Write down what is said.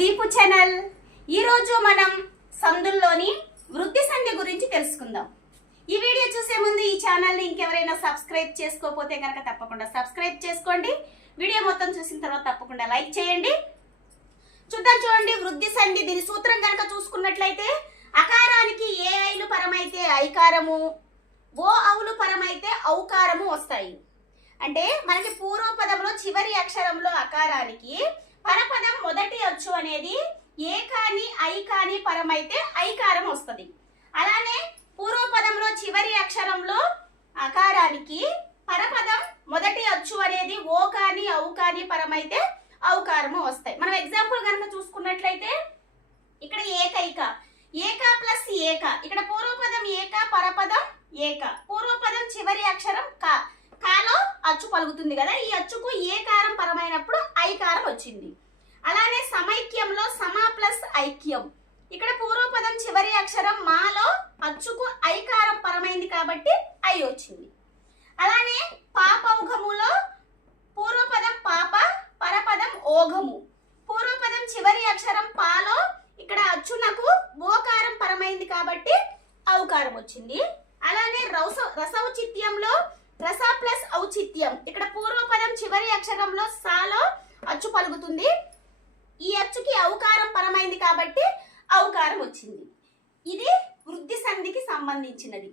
Deepu channel. ఈరోజు మనం సందుల్లోని వృద్ధి సంధి గురించి తెలుసుకుందాం. ఈ వీడియో చూసే ముందు ఈ ఛానల్ని ఇంకెవరైనా సబ్స్క్రైబ్ చేసుకోకపోతే కనుక తప్పకుండా సబ్స్క్రైబ్ చేసుకోండి. వీడియో మొత్తం చూసిన తర్వాత తప్పకుండా లైక్ చేయండి. చూడండి వృద్ధి సంధి. దీని సూత్రం కనుక చూసుకున్నట్లయితే అకారానికి ఏ ఐలు పరమైతే ఐకారము, ఓ అవులు పరమైతే ఔకారము వస్తాయి. అంటే మనకి పూర్వపదంలో చివరి అక్షరంలో అకారానికి పరపదం మొదటి అచ్చు అనేది ఏ కాని ఐ కాని పరమైతే ఐకారం వస్తుంది. అలానే పూర్వపదంలో చివరి అక్షరంలో అకారానికి పరపదం మొదటి అచ్చు అనేది ఓ కాని ఔ కాని పరమైతే ఔకారము వస్తాయి. మనం ఎగ్జాంపుల్ కనుక చూసుకున్నట్లయితే ఇక్కడ ఏకైక, ఏక ప్లస్ ఏక, ఇక్కడ పూర్వపదం ఏక, పరపదం ఏక. పూర్వపదం చివరి అక్షరం కా, కాలో అచ్చు పలుకుతుంది కదా, ఈ అచ్చుకు ఏకారం పరమైనప్పుడు ఐకారం వచ్చింది. అలానే సమైక్యంలో సమ ప్లస్ ఐక్యం, ఇక్కడ పూర్వపదం చివరి అక్షరం మాలో అచ్చుకు ఐకారం పరమైంది కాబట్టి ఐ వచ్చింది. అలానే పాపౌఘములో పూర్వపదం పాప, పరపదం ఓఘము, పూర్వపదం చివరి అక్షరం పాలో ఇక్కడ అచ్చునకు ఓకారం పరమైంది కాబట్టి ఔకారం వచ్చింది. అలానే రసౌచిత్యంలో రస ప్లస్ ఔచిత్యం, ఇక్కడ పూర్వపదం చివరి అక్షరంలో సాలో అచ్చు పలుకుతుంది, ఈ అచ్చుకి ఔకారం పరమైంది కాబట్టి ఔకారం వచ్చింది. ఇది వృద్ధి సంధికి సంబంధించినది.